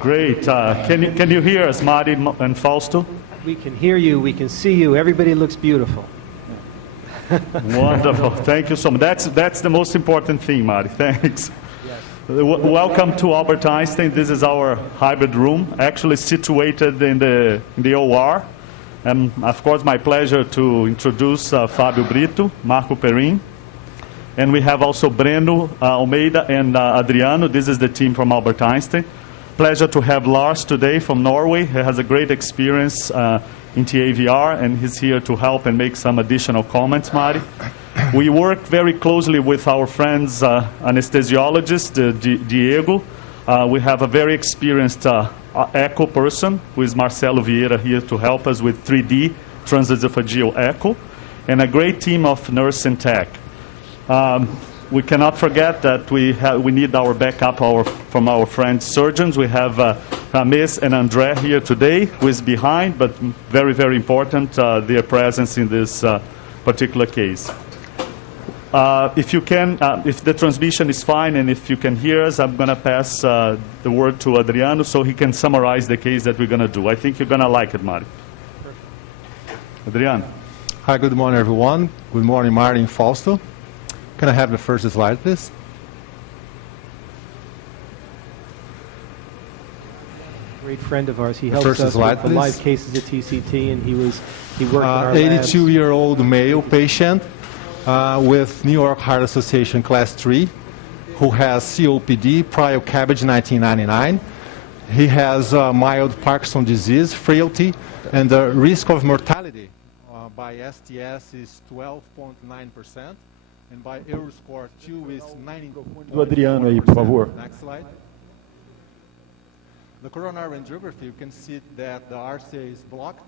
Great. Can you hear us, Marty and Fausto? We can hear you. We can see you. Everybody looks beautiful. Wonderful. Thank you so much. That's the most important thing, Marty. Thanks. Yes. Welcome to Albert Einstein. This is our hybrid room, actually situated in the OR. And of course, my pleasure to introduce Fábio Brito, Marco Perin. And we have also Breno Almeida and Adriano. This is the team from Albert Einstein. Pleasure to have Lars today from Norway. He has a great experience in TAVR, and he's here to help and make some additional comments, Marty. We work very closely with our friends, anesthesiologist, Diego. We have a very experienced echo person, who is Marcelo Vieira, here to help us with 3D transesophageal echo, and a great team of nurse and tech. We cannot forget that we need our backup from our friends surgeons. We have Ramesh and André here today, who is behind, but very, very important, their presence in this particular case. If you can, if the transmission is fine and if you can hear us, I'm going to pass the word to Adriano so he can summarize the case that we're going to do. I think you're going to like it, Marty. Adriano. Hi, good morning, everyone. Good morning, Marty and Fausto. Can I have the first slide, please? Great friend of ours. He helps us with the live cases at TCT, and he worked in our labs. 82-year-old male patient with New York Heart Association Class 3 who has COPD, prior CABG 1999. He has mild Parkinson's disease, frailty, and the risk of mortality by STS is 12.9%. And by Euroscore 2 is 90. Do Adriano aí, por favor. Next slide. The coronary angiography, you can see that the RCA is blocked,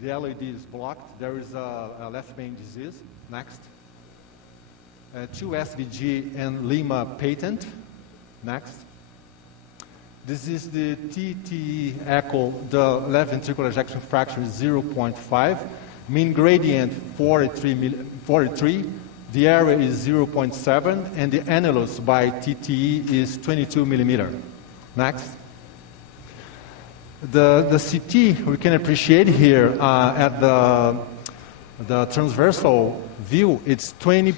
the LED is blocked, there is a left main disease. Next. 2 SVG and Lima patent. Next. This is the TTE echo, the left ventricular ejection fraction is 0.5, mean gradient 43. The area is 0.7, and the annulus by TTE is 22 millimeter. Next. The CT, we can appreciate here at the transversal view, it's 20,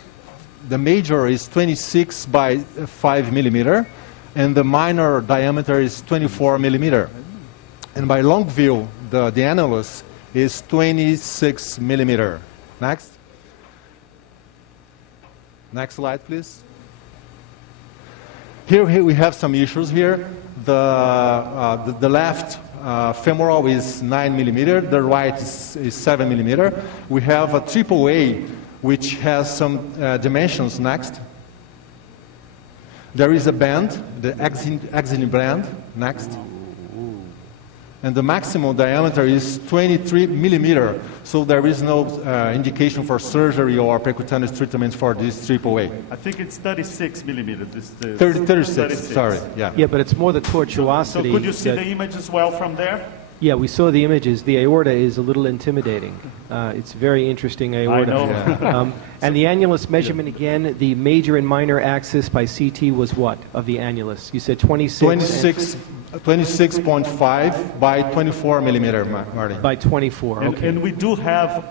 the major is 26 by 5 millimeter, and the minor diameter is 24 millimeter. And by long view, the annulus is 26 millimeter. Next. Next slide, please. Here we have some issues here. The left femoral is 9 millimeter. The right is 7 millimeter. We have a AAA, which has some dimensions. Next. There is a band, the axillary band. Next. And the maximum diameter is 23 millimeter, so there is no indication for surgery or percutaneous treatment for this AAA. I think it's 36 millimeter. 36, sorry. Yeah. Yeah, but it's more the tortuosity. So could you see the image as well from there? Yeah, we saw the images. The aorta is a little intimidating. It's very interesting aorta. I know. Yeah. And the annulus measurement, again, the major and minor axis by CT was what of the annulus? You said 26? 26.5 by 24 millimeter, Marty. By 24, okay. And we do have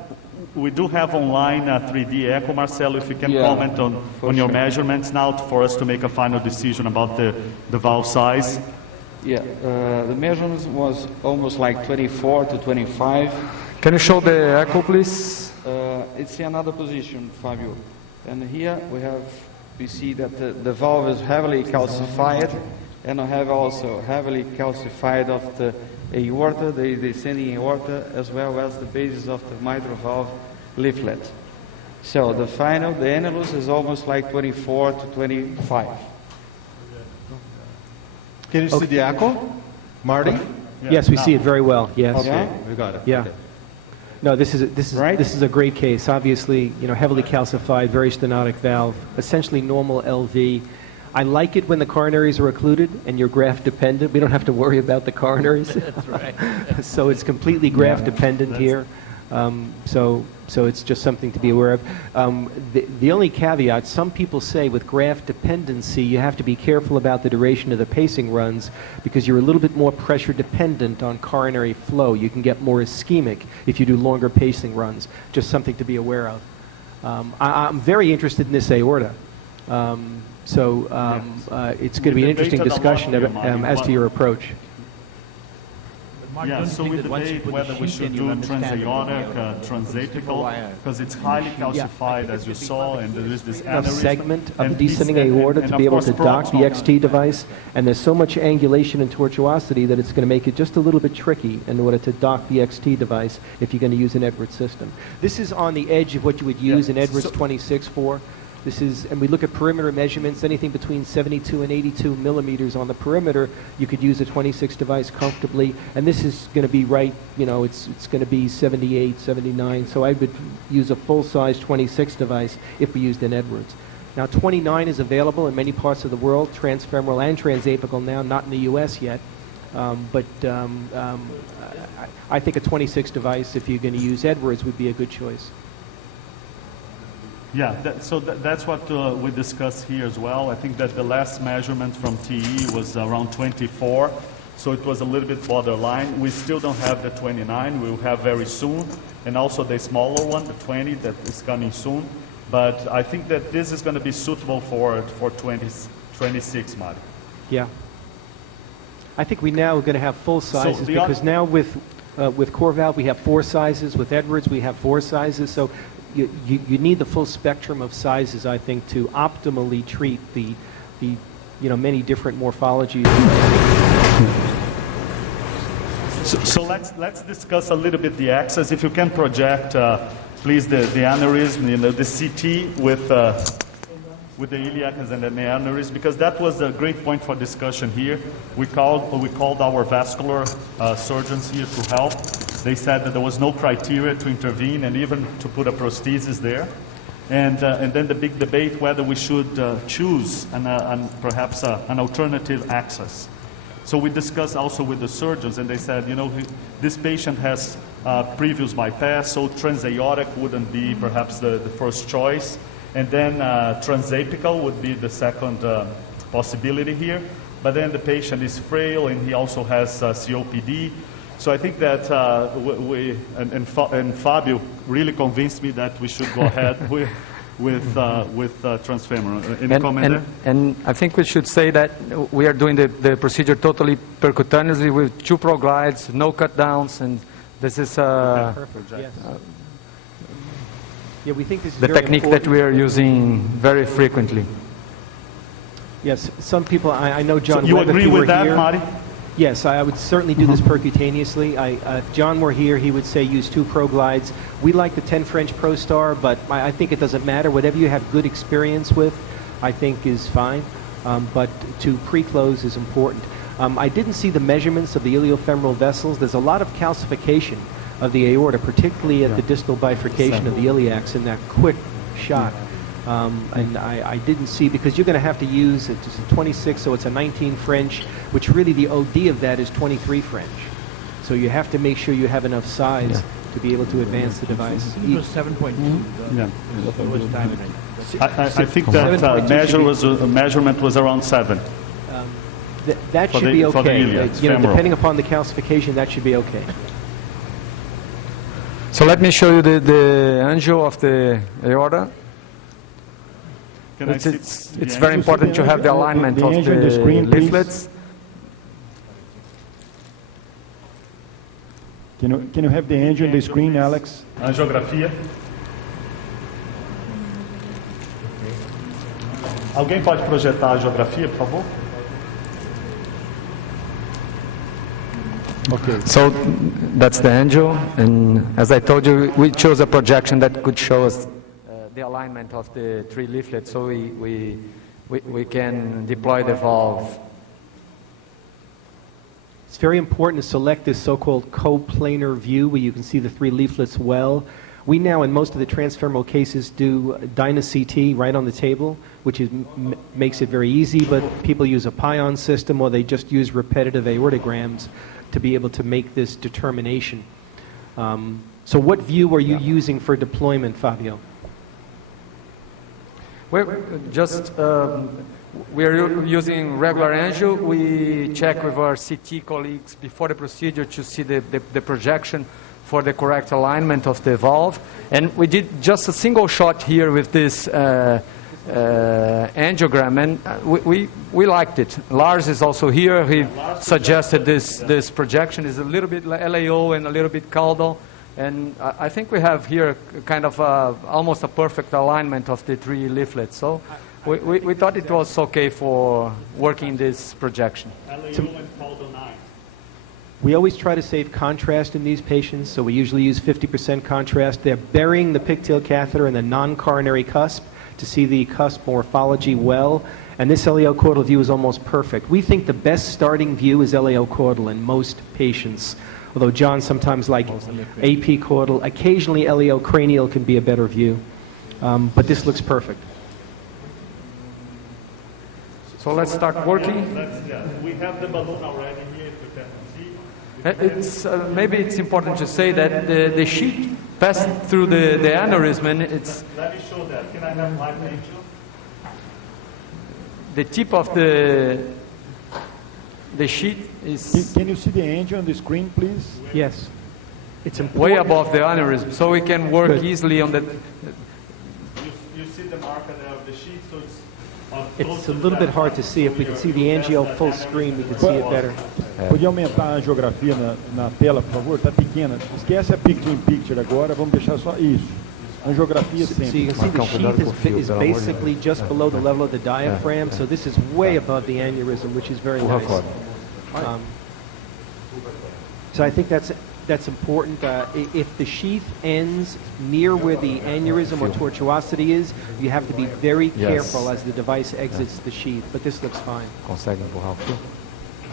online 3D echo. Marcelo, if you can comment on your measurements now for us to make a final decision about the valve size. Yeah, the measurements was almost like 24 to 25. Can you show the echo, please? It's in another position, Fabio. And here we see that the valve is heavily calcified, and I have also heavily calcified of the aorta, the descending aorta, as well as the basis of the mitral valve leaflet. So the annulus is almost like 24 to 25. Can you see the echo, Marty? Yes, we see it very well. Yes. Okay, we got it. Yeah. Okay. No, this is a great case. Obviously, heavily calcified, very stenotic valve, essentially normal LV. I like it when the coronaries are occluded and you're graft dependent. We don't have to worry about the coronaries. That's right. So it's completely graft dependent here. So it's just something to be aware of. The only caveat, some people say with graft dependency, you have to be careful about the duration of the pacing runs because you're a little bit more pressure dependent on coronary flow. You can get more ischemic if you do longer pacing runs. Just something to be aware of. I'm very interested in this aorta. It's going to be an interesting discussion as to your approach. Yeah, so we debate whether we should do transaortic, transapical, because it's highly calcified, as you saw, and there is this Enough aneurysm. segment of the descending aorta to be able to dock the XT device, and there's so much angulation and tortuosity that it's going to make it just a little bit tricky in order to dock the XT device if you're going to use an Edwards system. This is on the edge of what you would use an Edwards 26 for. This is, and we look at perimeter measurements, anything between 72 and 82 millimeters on the perimeter, you could use a 26 device comfortably, and this is going to be right, you know, it's going to be 78, 79, so I would use a full-size 26 device if we used an Edwards. Now, 29 is available in many parts of the world, transfemoral and transapical now, not in the U.S. yet, I think a 26 device, if you're going to use Edwards, would be a good choice. Yeah, that's what we discussed here as well. I think that the last measurement from TE was around 24, so it was a little bit borderline. We still don't have the 29. We'll have very soon, and also the smaller one, the 20, that is coming soon. But I think that this is going to be suitable for 26, Mario. Yeah. I think we now are going to have full sizes because now with core valve we have 4 sizes. With Edwards we have 4 sizes. So you need the full spectrum of sizes, I think, to optimally treat the many different morphologies. So let's discuss a little bit the access. If you can project, please, the aneurysm, the CT with the iliac and the aneurysm, because that was a great point for discussion here. We called our vascular surgeons here to help. They said that there was no criteria to intervene and even to put a prosthesis there. And then the big debate whether we should choose perhaps an alternative access. So we discussed also with the surgeons, and they said, this patient has previous bypass, so transaortic wouldn't be perhaps the first choice. And then transapical would be the second possibility here. But then the patient is frail, and he also has COPD. So I think that and Fabio really convinced me that we should go ahead with transfemoral. Any comment there? And I think we should say that we are doing the procedure totally percutaneously with 2 proglides, no cut downs, and this is perfect. Yes. Yeah, we think this is the technique that we are using very frequently. Yes, some people, I know John. So you Webb, agree with that, Marty? Yes, I would certainly do this percutaneously. If John were here, he would say use 2 proglides. We like the 10 French ProStar, but I think it doesn't matter. Whatever you have good experience with, I think is fine. But to pre-close is important. I didn't see the measurements of the iliofemoral vessels. There's a lot of calcification of the aorta, particularly at the distal bifurcation of the iliacs in that quick shot. And I didn't see, because you're going to have to use it's a 26, so it's a 19 French, which really the OD of that is 23 French. So you have to make sure you have enough size to be able to advance the device. It was 7.2. Yeah. I I think that measurement was around 7. That should be okay. Depending upon the calcification, that should be okay. So let me show you the angio of the aorta. It's very important to have the alignment of the leaflets. Can you have the angio on the screen, Alex? Angiografia. Alguém pode projetar a angiografia, por favor? Okay. So that's the angio, and as I told you, we chose a projection that could show us the alignment of the 3 leaflets, so we can deploy the valve. It's very important to select this so-called coplanar view where you can see the 3 leaflets well. We now, in most of the transfemoral cases, do Dyna-CT right on the table, which makes it very easy, but people use a Pion system or they just use repetitive aortograms to be able to make this determination. So what view are you using for deployment, Fabio? We're using regular angio. We check with our CT colleagues before the procedure to see the projection for the correct alignment of the valve. And we did just a single shot here with this angiogram, and we liked it. Lars is also here. He suggested this projection is a little bit LAO and a little bit caudal. And I think we have here kind of almost a perfect alignment of the three leaflets. So we thought it was okay for working this projection. We always try to save contrast in these patients, so we usually use 50% contrast. They're burying the pigtail catheter in the non-coronary cusp to see the cusp morphology well, and this LAO caudal view is almost perfect. We think the best starting view is LAO caudal in most patients, although John sometimes likes AP caudal. Occasionally LAO cranial can be a better view, but this looks perfect. So let's start working. We have the balloon already here, if you can see. Maybe it's important to say that the sheet passed through the aneurysm, and it's... Let me show that. Can I have my picture? The tip of the sheet is... Can you see the angel on the screen, please? Yes. It's important. Way above the aneurysm, so we can work easily on the... You see the marker there of the sheet, so it's... It's a little bit hard to see. If we could see the angio full screen, we could see it better. Podia aumentar a angiografia na tela, por favor? Está pequena. Esquece a picture-in-picture agora, vamos deixar só isso. Angiografia So sempre. you can see the sheath is basically just below the level of the diaphragm, so this is way above the aneurysm, which is very nice. So I think that's important. If the sheath ends near where the aneurysm or tortuosity is, you have to be very careful as the device exits the sheath, but this looks fine. Consegue empurrar o fio?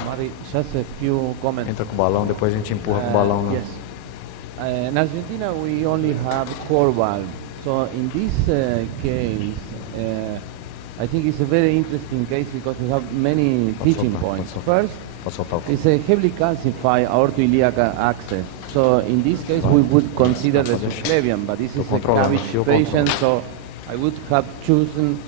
Mari, just a few comments. Entra com o balão, depois a gente empurra com o balão. Yes. In Argentina, we only have core valve. So in this case, I think it's a very interesting case because we have many teaching points. First, it's a heavily calcified aortoiliac access. So in this case, we would consider the subclavian, but this is a CABG patient, so I would have chosen